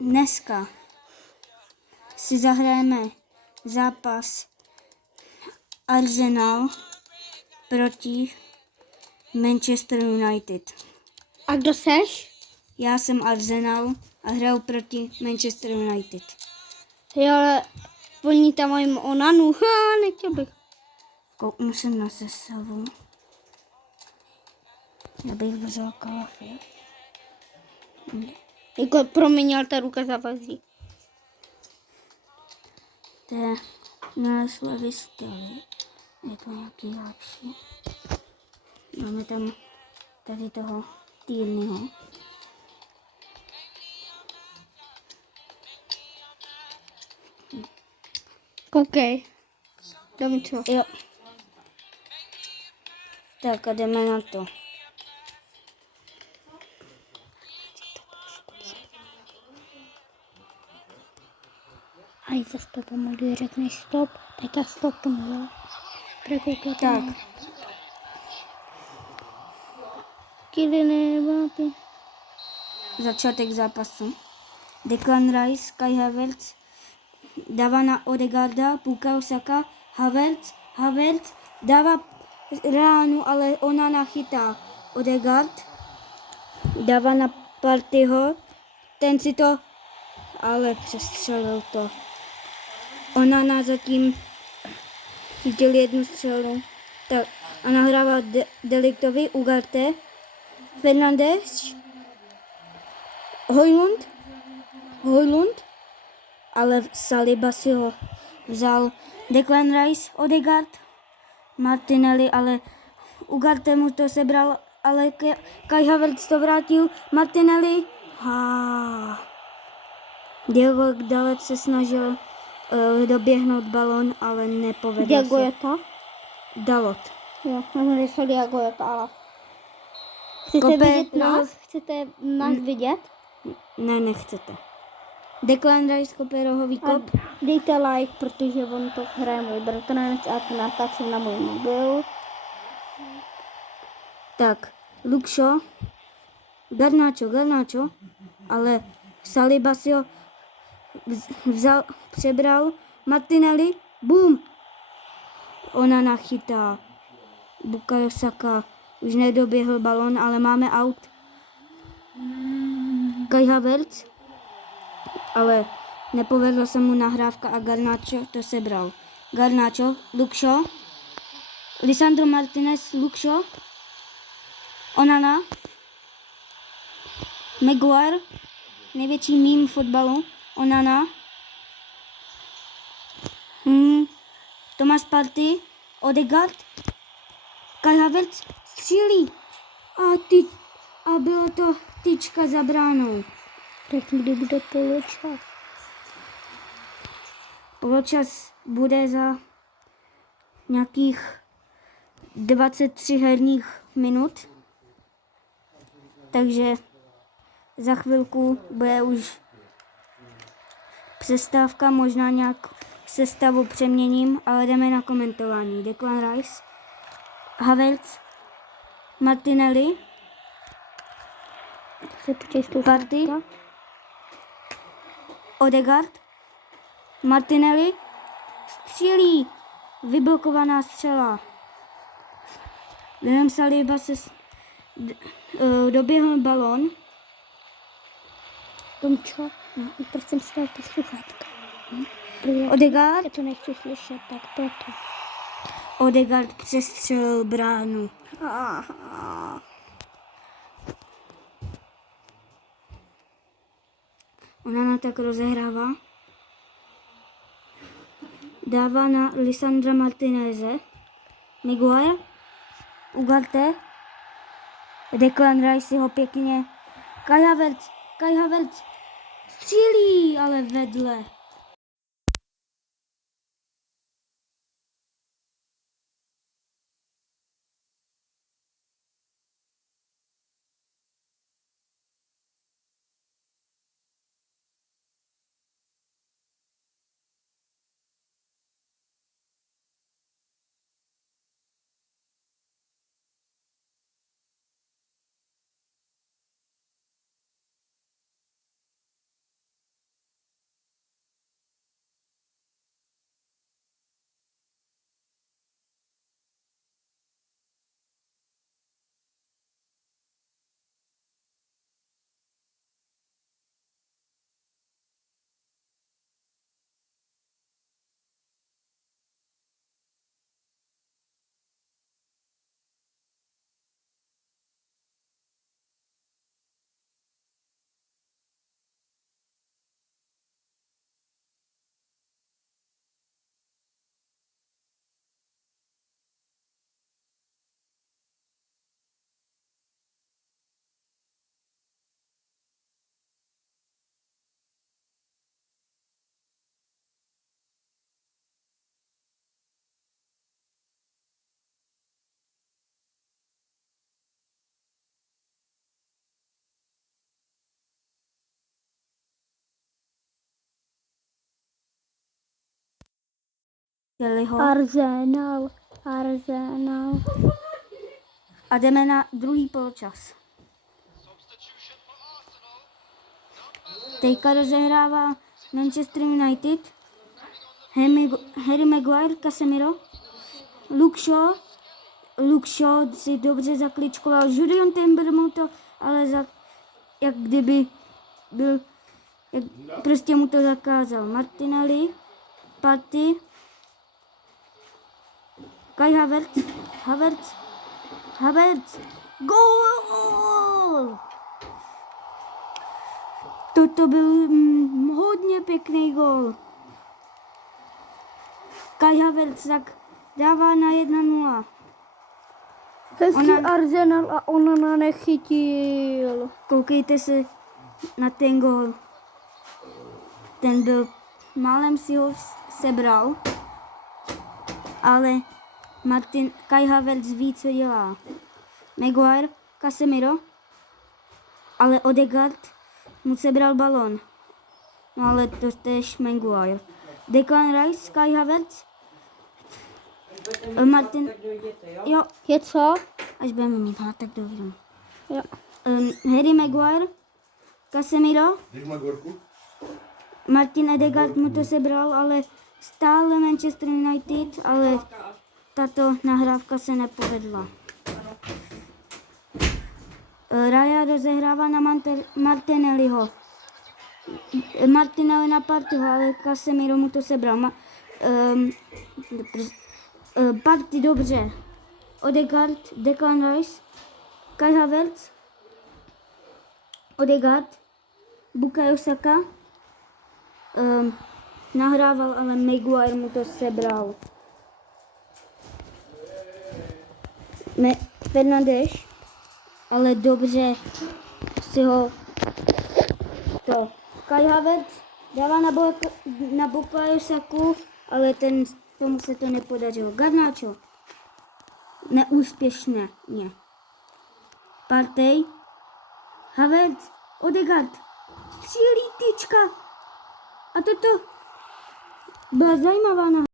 dneska si zahrajeme zápas Arsenal proti Manchester United. A kdo seš? Já jsem Arsenal a hraju proti Manchester United. Jo, ale oni tam mají Onanu. Nechtěl bych. Kouknu se na sestavu. Já bych vzal Kalafi. Jako proměnil ta ruka zavazí. To je na Slavistovi. Je to nějaký lepší. Máme tam tady toho Týrnyho. Koukej. Dáme co? Jo. Tak a jdeme na to. A za stopem, když řekneš stop, tak já stopnu, jo? Prekoukej Tak. Kylian Mbappé. Začátek zápasu. Declan Rice, Kai Havertz, dává na Odegaarda, Bukayo Saka, Havertz, dává ránu, ale ona nachytá. Odegaard, dává na Parteyho, ten si to, ale přestřelil to. Onana zatím chytil jednu střelu. Tak a nahrává Deliktovi, Ugarte, Fernandes, Højlund, ale Saliba si ho vzal. Declan Rice, Odegaard, Martinelli, ale Ugarte mu to sebral, ale Kai Havertz to vrátil. Martinelli, Diego Dalot se snažil doběhnout balon, ale nepovedlo Diego se. Jota? Dalot. Jo, jmenuji se Diego Jota, ale... Chcete Kope, vidět nás? Chcete nás vidět? Ne, nechcete. Declan Rice kope rohový kop. Dejte like, protože on to hraje můj bratranec a to natáčím na můj mobil. Tak, Luke Shaw, Garnacho, ale Saliba si ho vzal, přebral. Martinelli, boom! Ona nachytá. Bukayo Saka už nedoběhl balon, ale máme out. Kai Havertz, ale nepovedla se mu nahrávka a Garnacho to sebral. Garnacho, Luke Shaw, Lisandro Martinez, Luke Shaw, Onana, Maguire, největší mím fotbalu, Onana, Thomas Partey, Odegaard, Kai Havertz střílí a byla to tyčka za bránou. Řekni, kdy bude poločas. Poločas bude za nějakých 23 herních minut, takže za chvilku bude už přestávka, možná nějak sestavu přeměním, ale jdeme na komentování. Declan Rice, Havertz, Martinelli, Partey, Odegaard, Martinelli, střílí, vyblokovaná střela. Během Saliba se doběhl balon. Tomčo, i proč jsem si dal ty sluchátka? Odegaard. Já to nechci slyšet, tak proto. Odegaard přestřelil bránu. Ona tak rozehrává. Dává na Lisandra Martineze. Maguire. Ugarte. Declan Rice si ho pěkně. Kai Havertz střílí, ale vedle. Kellyho. Arsenal. Arsenal. A jdeme na druhý poločas. Teďka rozehrává Manchester United. Harry Maguire, Casemiro. Luke Shaw si dobře zakličkoval. Julian Timber mu to, ale jak kdyby byl, prostě mu to zakázal. Martinelli, Partey, Kai Havertz, gól! Toto byl hodně pěkný gól. Kai Havertz tak dává na 1-0. Hezký Arsenal a ona nechytil. Koukejte se na ten gól. Ten byl, málem si ho sebral, ale Kai Havertz ví, co dělá. Maguire, Casemiro, ale Odegaard mu sebral balon. No ale to tež Maguire. Declan Rice, Kai Havertz, Martin, jo, Je co? až budeme mít hrát, tak dobrý. Jo. Harry Maguire, Casemiro, Martin Odegaard mu to sebral, ale stále Manchester United, ale tato nahrávka se nepovedla. Raya rozehrává na Martinelliho. Martinelli na Parteyho, ale Casemiro mu to sebral. Partey dobře. Odegaard, Declan Rice, Kai Havertz, Odegaard, Bukayo Saka. Nahrával, ale Maguire mu to sebral. Fernandes, ale dobře si ho to. Kai Havertz dává na Bukayo Saku, ale tomu se to nepodařilo. Garnacho, neúspěšně. Partey, Havertz, Odegaard, střílí tyčka. A toto byla zajímavá nahrávka.